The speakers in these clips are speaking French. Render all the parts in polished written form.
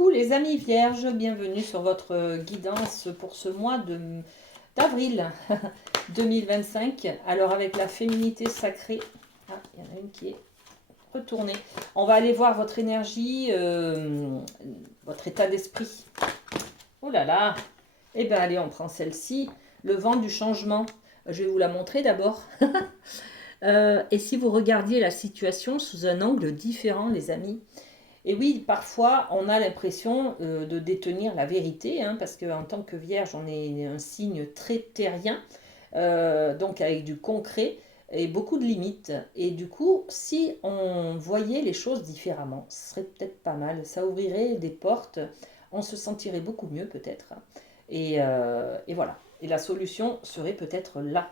Coucou les amis vierges, bienvenue sur votre guidance pour ce mois d'avril 2025. Alors avec la féminité sacrée, il y en a une qui est retournée. On va aller voir votre énergie, votre état d'esprit. Oh là là. Eh bien allez, on prend celle-ci, le vent du changement. Je vais vous la montrer d'abord. Et si vous regardiez la situation sous un angle différent, les amis. Et oui, parfois, on a l'impression de détenir la vérité, hein, parce qu'en tant que vierge, on est un signe très terrien, donc avec du concret et beaucoup de limites. Et du coup, si on voyait les choses différemment, ce serait peut-être pas mal. Ça ouvrirait des portes, on se sentirait beaucoup mieux peut-être. Et voilà. Et la solution serait peut-être là.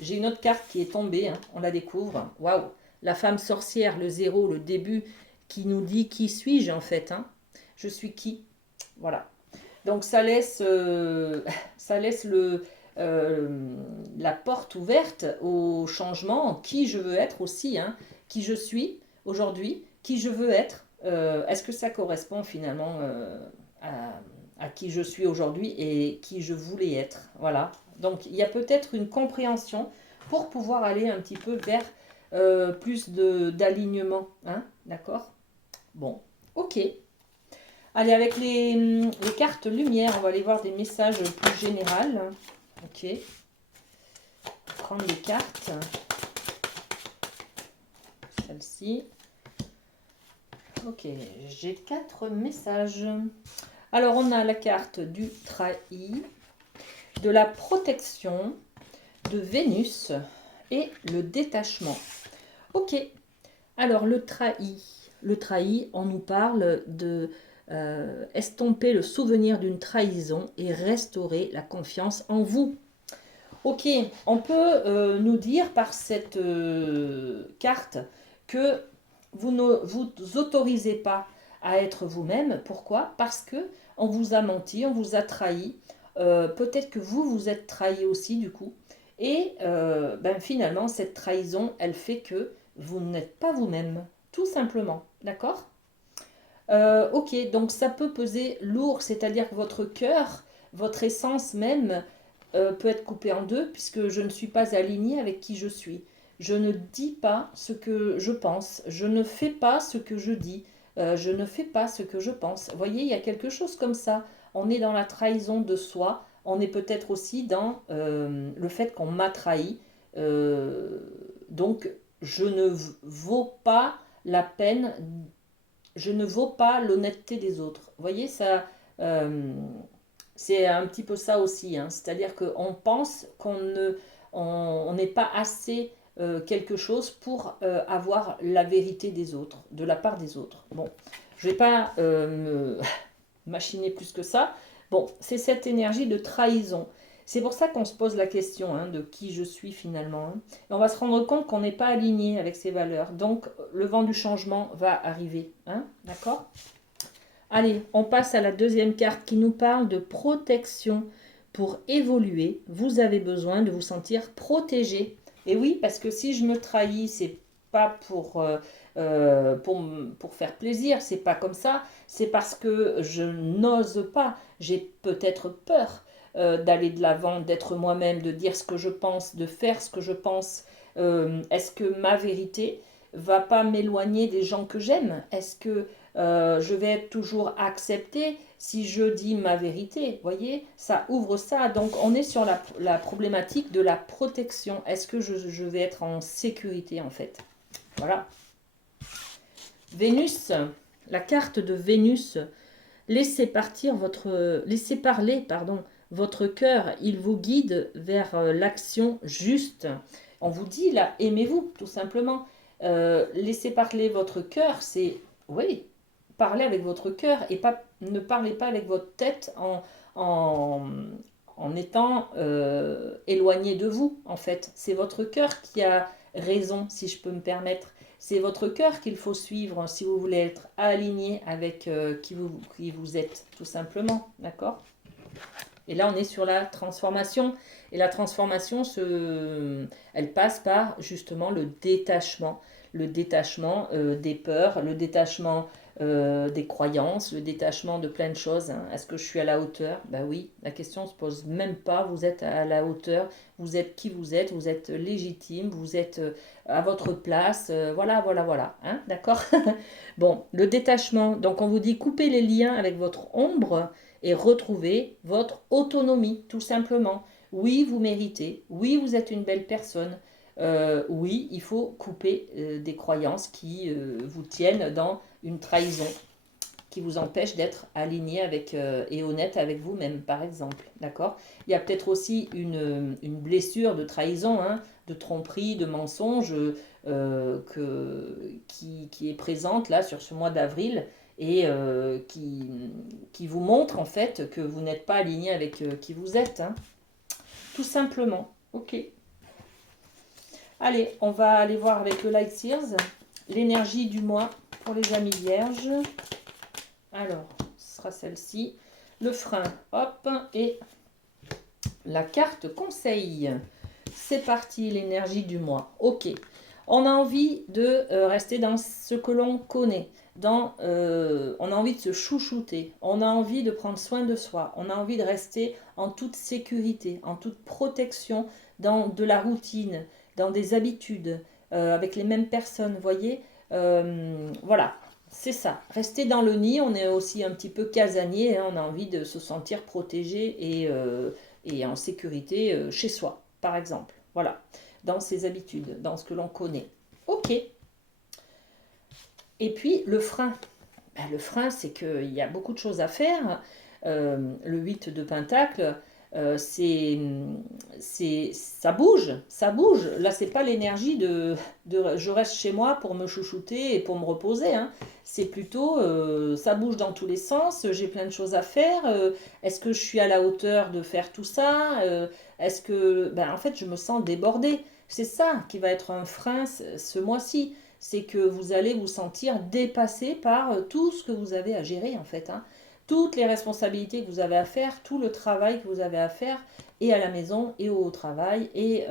J'ai une autre carte qui est tombée, hein, on la découvre. Waouh! La femme sorcière, le zéro, le début, qui nous dit qui suis-je en fait, hein. Je suis qui? Voilà. Donc ça laisse, ça laisse la porte ouverte au changement, qui je veux être aussi, hein. Qui je suis aujourd'hui, qui je veux être. Est-ce que ça correspond finalement à qui je suis aujourd'hui et qui je voulais être? Voilà. Donc il y a peut-être une compréhension pour pouvoir aller un petit peu vers plus d'alignement, hein, d'accord? Bon, ok. Allez, avec les cartes lumière, on va aller voir des messages plus généraux. Ok. Prendre les cartes. Celle-ci. Ok, j'ai 4 messages. Alors, on a la carte du trahi, de la protection, de Vénus et le détachement. Ok. Alors, le trahi. Le trahi, on nous parle de estomper le souvenir d'une trahison et restaurer la confiance en vous. Ok, on peut nous dire par cette carte que vous ne vous autorisez pas à être vous-même. Pourquoi? Parce que on vous a menti, on vous a trahi. Peut-être que vous vous êtes trahi aussi du coup. Et finalement, cette trahison, elle fait que vous n'êtes pas vous-même, tout simplement. D'accord? Ok, donc ça peut peser lourd, c'est-à-dire que votre cœur, votre essence même, peut être coupé en deux, puisque je ne suis pas alignée avec qui je suis. Je ne dis pas ce que je pense, je ne fais pas ce que je dis, je ne fais pas ce que je pense. Vous voyez, il y a quelque chose comme ça. On est dans la trahison de soi, on est peut-être aussi dans le fait qu'on m'a trahi. Donc, je ne vaux pas la peine, je ne vaux pas l'honnêteté des autres. Vous voyez, ça, c'est un petit peu ça aussi, hein. C'est-à-dire qu'on pense on n'est pas assez quelque chose pour avoir la vérité des autres, de la part des autres. Bon, je ne vais pas machiner plus que ça. Bon, c'est cette énergie de trahison. C'est pour ça qu'on se pose la question, hein, de qui je suis finalement, hein. Et on va se rendre compte qu'on n'est pas aligné avec ces valeurs. Donc, le vent du changement va arriver, hein, d'accord? Allez, on passe à la deuxième carte qui nous parle de protection. Pour évoluer, vous avez besoin de vous sentir protégé. Et oui, parce que si je me trahis, c'est pas pour faire plaisir, c'est pas comme ça. C'est parce que je n'ose pas. J'ai peut-être peur d'aller de l'avant, d'être moi-même, de dire ce que je pense, de faire ce que je pense. Est-ce que ma vérité va pas m'éloigner des gens que j'aime? Est-ce que je vais être toujours acceptée si je dis ma vérité? Vous voyez, ça ouvre ça. Donc, on est sur la problématique de la protection. Est-ce que je vais être en sécurité, en fait? Voilà. Vénus, la carte de Vénus. Laissez parler, pardon, votre cœur. Il vous guide vers l'action juste. On vous dit là, aimez-vous, tout simplement. Laissez parler votre cœur, c'est, oui, parlez avec votre cœur et pas, ne parlez pas avec votre tête en, en étant éloigné de vous, en fait. C'est votre cœur qui a raison, si je peux me permettre. C'est votre cœur qu'il faut suivre si vous voulez être aligné avec qui vous êtes, tout simplement. D'accord? Et là, on est sur la transformation. Et la transformation, elle passe par justement le détachement. Le détachement des peurs, le détachement des croyances, le détachement de plein de choses, hein. Est-ce que je suis à la hauteur? Ben oui, la question ne se pose même pas. Vous êtes à la hauteur, vous êtes qui vous êtes légitime, vous êtes à votre place. Voilà, voilà, voilà. Hein, d'accord? Bon, le détachement. Donc, on vous dit couper les liens avec votre ombre et retrouver votre autonomie, tout simplement. Oui, vous méritez. Oui, vous êtes une belle personne. Oui, il faut couper des croyances qui vous tiennent dans une trahison, qui vous empêche d'être aligné avec, et honnête avec vous-même, par exemple. D'accord? Il y a peut-être aussi une blessure de trahison, hein, de tromperie, de mensonge qui est présente là sur ce mois d'avril et qui vous montre en fait que vous n'êtes pas aligné avec qui vous êtes. Hein. Tout simplement. Ok. Allez, on va aller voir avec le Light Sears l'énergie du mois pour les amis vierges. Alors, ce sera celle-ci. Le frein, hop, et la carte conseil. C'est parti, l'énergie du mois. Ok. On a envie de rester dans ce que l'on connaît. On a envie de se chouchouter. On a envie de prendre soin de soi. On a envie de rester en toute sécurité, en toute protection, dans de la routine, dans des habitudes, avec les mêmes personnes, vous voyez. Voilà, c'est ça. Rester dans le nid, on est aussi un petit peu casanier, hein, on a envie de se sentir protégé et en sécurité chez soi, par exemple. Voilà, dans ses habitudes, dans ce que l'on connaît. Ok. Et puis le frein. Ben, le frein, c'est qu'il y a beaucoup de choses à faire. Le 8 de Pentacle, ça bouge, ça bouge. Là, c'est pas l'énergie de je reste chez moi pour me chouchouter et pour me reposer. Hein. C'est plutôt ça bouge dans tous les sens. J'ai plein de choses à faire. Est-ce que je suis à la hauteur de faire tout ça? Est-ce que, ben, en fait, je me sens débordée. C'est ça qui va être un frein ce mois-ci. C'est que vous allez vous sentir dépassé par tout ce que vous avez à gérer en fait. Hein. Toutes les responsabilités que vous avez à faire, tout le travail que vous avez à faire, et à la maison, et au travail, et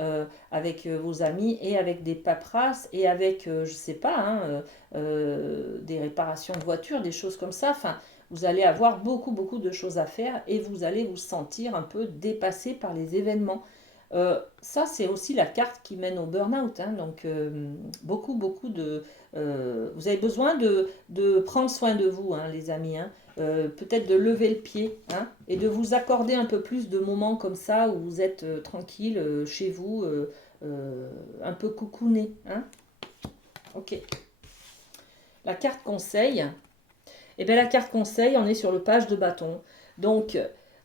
avec vos amis, et avec des paperasses, et avec, je sais pas, hein, des réparations de voitures, des choses comme ça. Enfin, vous allez avoir beaucoup, beaucoup de choses à faire, et vous allez vous sentir un peu dépassé par les événements. Ça, c'est aussi la carte qui mène au burn-out. Hein, donc, beaucoup, beaucoup de... vous avez besoin de prendre soin de vous, hein, les amis. Hein. Peut-être de lever le pied hein, et de vous accorder un peu plus de moments comme ça où vous êtes tranquille chez vous, un peu coucouné. Hein. Ok. La carte conseil. Et bien la carte conseil, on est sur le page de bâton. Donc,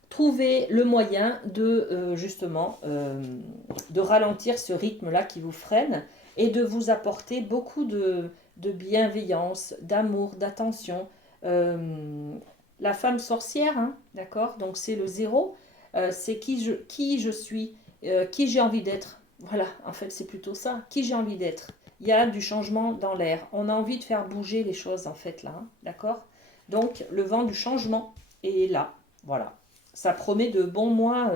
trouvez le moyen de justement de ralentir ce rythme-là qui vous freine et de vous apporter beaucoup de bienveillance, d'amour, d'attention. La femme sorcière, hein, d'accord? Donc c'est le zéro, c'est qui je suis, qui j'ai envie d'être. Voilà, en fait c'est plutôt ça, qui j'ai envie d'être. Il y a du changement dans l'air. On a envie de faire bouger les choses en fait là, hein, d'accord? Donc le vent du changement est là, voilà. Ça promet de bons mois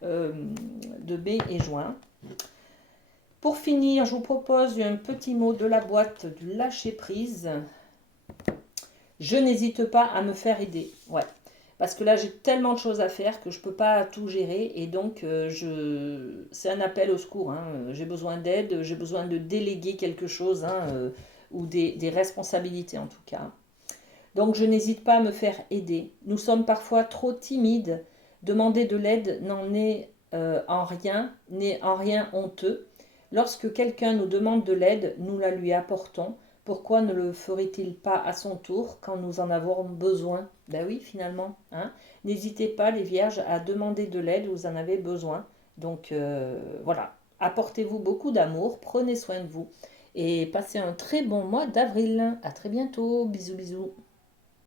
de mai et juin. Pour finir, je vous propose un petit mot de la boîte du lâcher prise. Je n'hésite pas à me faire aider. Ouais. Parce que là, j'ai tellement de choses à faire que je ne peux pas tout gérer. Et donc, c'est un appel au secours. Hein. J'ai besoin d'aide, j'ai besoin de déléguer quelque chose, hein, ou des responsabilités en tout cas. Donc, je n'hésite pas à me faire aider. Nous sommes parfois trop timides. Demander de l'aide n'est en rien honteux. Lorsque quelqu'un nous demande de l'aide, nous la lui apportons. Pourquoi ne le ferait-il pas à son tour quand nous en avons besoin? Ben oui, finalement. Hein. N'hésitez pas, les vierges, à demander de l'aide où vous en avez besoin. Donc voilà, apportez-vous beaucoup d'amour, prenez soin de vous et passez un très bon mois d'avril. À très bientôt, bisous bisous.